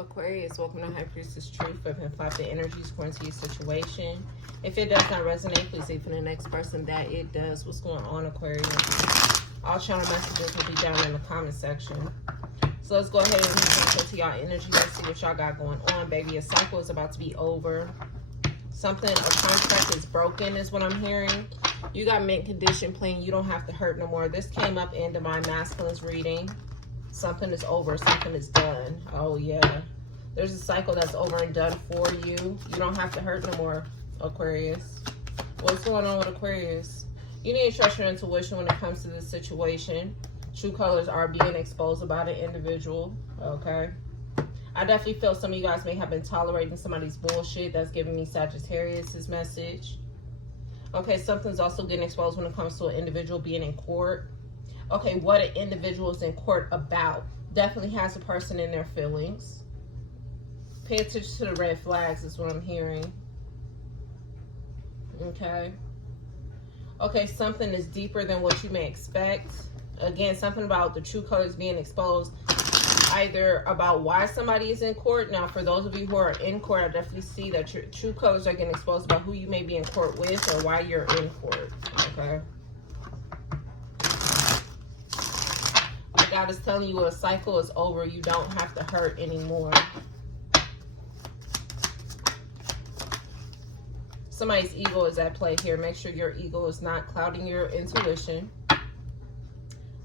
Aquarius, welcome to High Priestess Truth. I've implied the energies according to your situation. If it does not resonate, please say for the next person that it does. What's going on, Aquarius? All channel messages will be down in the comment section. So let's go ahead and listen to y'all energy. Let's see what y'all got going on, baby. A cycle is about to be over. Something, a contract is broken is what I'm hearing. You got mint condition playing. You don't have to hurt no more. This came up in Divine Masculine's reading. Something is over. Something is done. Oh, yeah. There's a cycle that's over and done for you. You don't have to hurt no more, Aquarius. What's going on with Aquarius? You need to trust your intuition when it comes to this situation. True colors are being exposed about an individual. Okay. I definitely feel some of you guys may have been tolerating somebody's bullshit. That's giving me Sagittarius' message. Okay, something's also getting exposed when it comes to an individual being in court. Okay, what an individual is in court about definitely has a person in their feelings. Pay attention to the red flags is what I'm hearing. Okay. Okay, something is deeper than what you may expect. Again, something about the true colors being exposed. Either about why somebody is in court. Now, for those of you who are in court, I definitely see that your true colors are getting exposed about who you may be in court with or why you're in court. Okay. God is telling you a cycle is over. You don't have to hurt anymore. Somebody's ego is at play here. Make sure your ego is not clouding your intuition.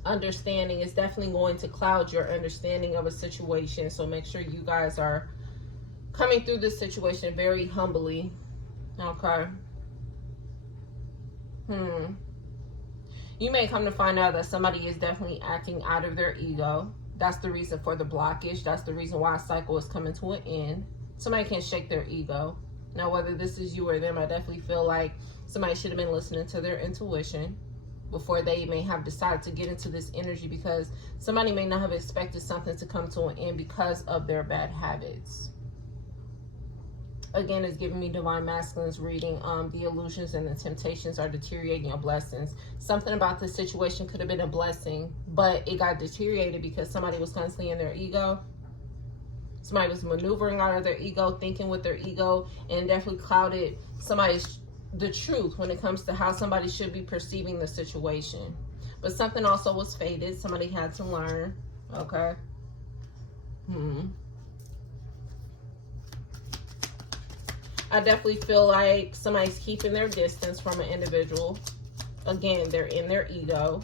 Understanding is definitely going to cloud your understanding of a situation. So make sure you guys are coming through this situation very humbly. Okay. You may come to find out that somebody is definitely acting out of their ego. That's the reason for the blockage. That's the reason why a cycle is coming to an end. Somebody can shake their ego. Now, whether this is you or them, I definitely feel like somebody should have been listening to their intuition before they may have decided to get into this energy, because somebody may not have expected something to come to an end because of their bad habits. Again, it's giving me Divine Masculine's reading. The illusions and the temptations are deteriorating your blessings. Something about this situation could have been a blessing, but it got deteriorated because somebody was constantly in their ego. Somebody was maneuvering out of their ego, thinking with their ego, and definitely clouded the truth when it comes to how somebody should be perceiving the situation. But something also was fated. Somebody had to learn. Okay. I definitely feel like somebody's keeping their distance from an individual. Again, they're in their ego.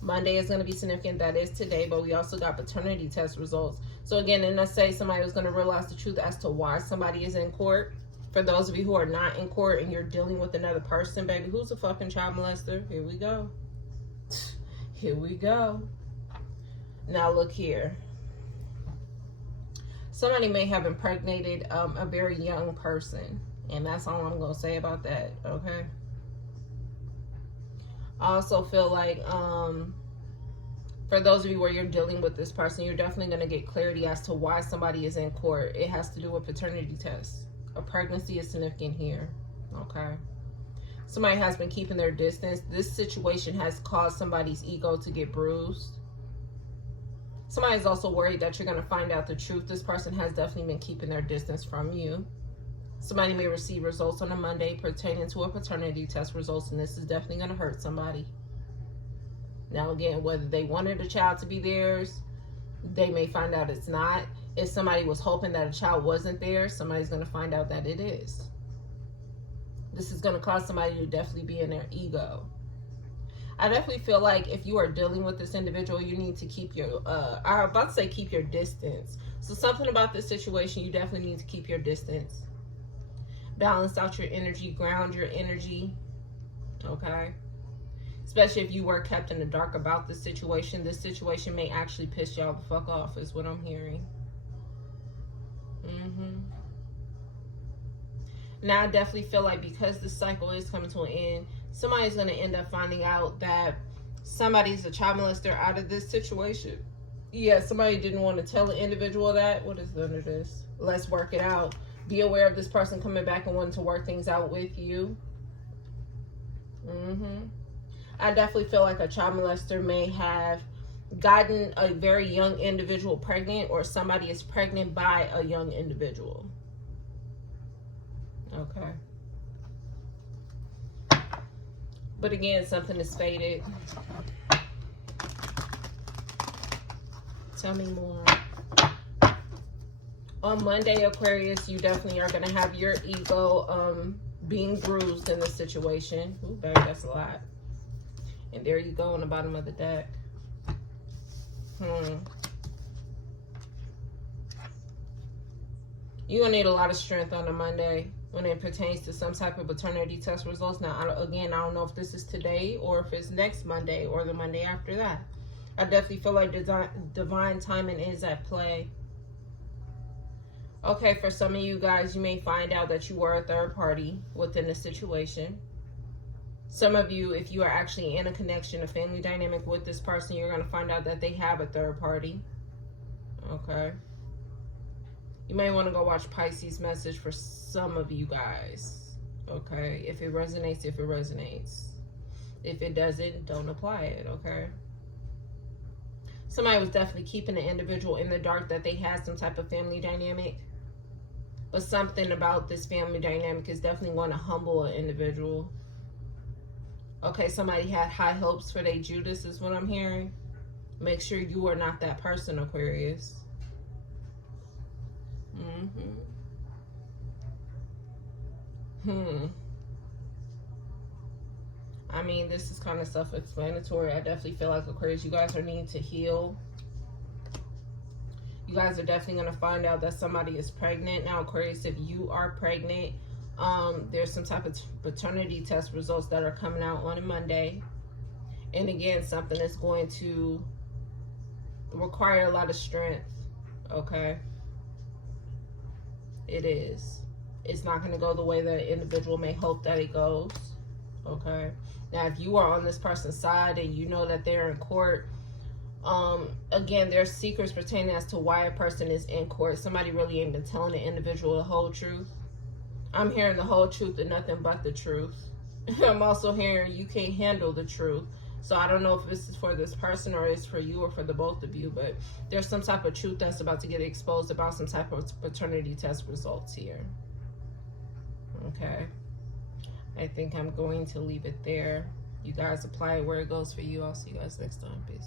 Monday is going to be significant. That is today. But we also got paternity test results. So again, and let's say somebody was going to realize the truth as to why somebody is in court. For those of you who are not in court and you're dealing with another person, baby, who's a fucking child molester? Here we go. Here we go. Now look here. Somebody may have impregnated a very young person. And that's all I'm going to say about that. Okay. I also feel like for those of you where you're dealing with this person, you're definitely going to get clarity as to why somebody is in court. It has to do with paternity tests. A pregnancy is significant here. Okay. Somebody has been keeping their distance. This situation has caused somebody's ego to get bruised. Somebody's also worried that you're going to find out the truth. This person has definitely been keeping their distance from you. Somebody may receive results on a Monday pertaining to a paternity test results, and this is definitely going to hurt somebody. Now, again, whether they wanted a child to be theirs, they may find out it's not. If somebody was hoping that a child wasn't there, somebody's going to find out that it is. This is going to cause somebody to definitely be in their ego. I definitely feel like if you are dealing with this individual, you need to keep your, I'm about to say keep your distance. So something about this situation, you definitely need to keep your distance. Balance out your energy, ground your energy, okay? Especially if you were kept in the dark about this situation may actually piss y'all the fuck off is what I'm hearing. Now I definitely feel like because this cycle is coming to an end, somebody's going to end up finding out that somebody's a child molester out of this situation. Yeah, somebody didn't want to tell an individual that. What is under this? Let's work it out. Be aware of this person coming back and wanting to work things out with you. I definitely feel like a child molester may have gotten a very young individual pregnant, or somebody is pregnant by a young individual. Okay. But again, something is fated. Tell me more. On Monday, Aquarius, you definitely are going to have your ego being bruised in this situation. Ooh, baby, that's a lot. And there you go on the bottom of the deck. You're going to need a lot of strength on a Monday when it pertains to some type of paternity test results. Now, again, I don't know if this is today or if it's next Monday or the Monday after that. I definitely feel like divine timing is at play. Okay, for some of you guys, you may find out that you were a third party within the situation. Some of you, if you are actually in a connection, a family dynamic with this person, you're going to find out that they have a third party. Okay. You may want to go watch Pisces message for some of you guys. Okay. If it resonates, if it resonates. If it doesn't, don't apply it. Okay. Somebody was definitely keeping the individual in the dark that they had some type of family dynamic. But something about this family dynamic is definitely going to humble an individual. Okay, somebody had high hopes for their Judas is what I'm hearing. Make sure you are not that person, Aquarius. I mean, this is kind of self-explanatory. I definitely feel like, Aquarius, you guys are needing to heal. You guys are definitely going to find out that somebody is pregnant. Now, Aquarius, if you are pregnant, there's some type of paternity test results that are coming out on a Monday. And again, something that's going to require a lot of strength. Okay. It is. It's not going to go the way that an individual may hope that it goes. Okay. Now, if you are on this person's side and you know that they're in court, again, there's secrets pertaining as to why a person is in court. Somebody really ain't been telling the individual the whole truth. I'm hearing the whole truth and nothing but the truth. I'm also hearing you can't handle the truth. So I don't know if this is for this person or it's for you or for the both of you, but there's some type of truth that's about to get exposed about some type of paternity test results here. Okay. I think I'm going to leave it there. You guys apply it where it goes for you. I'll see you guys next time. Peace.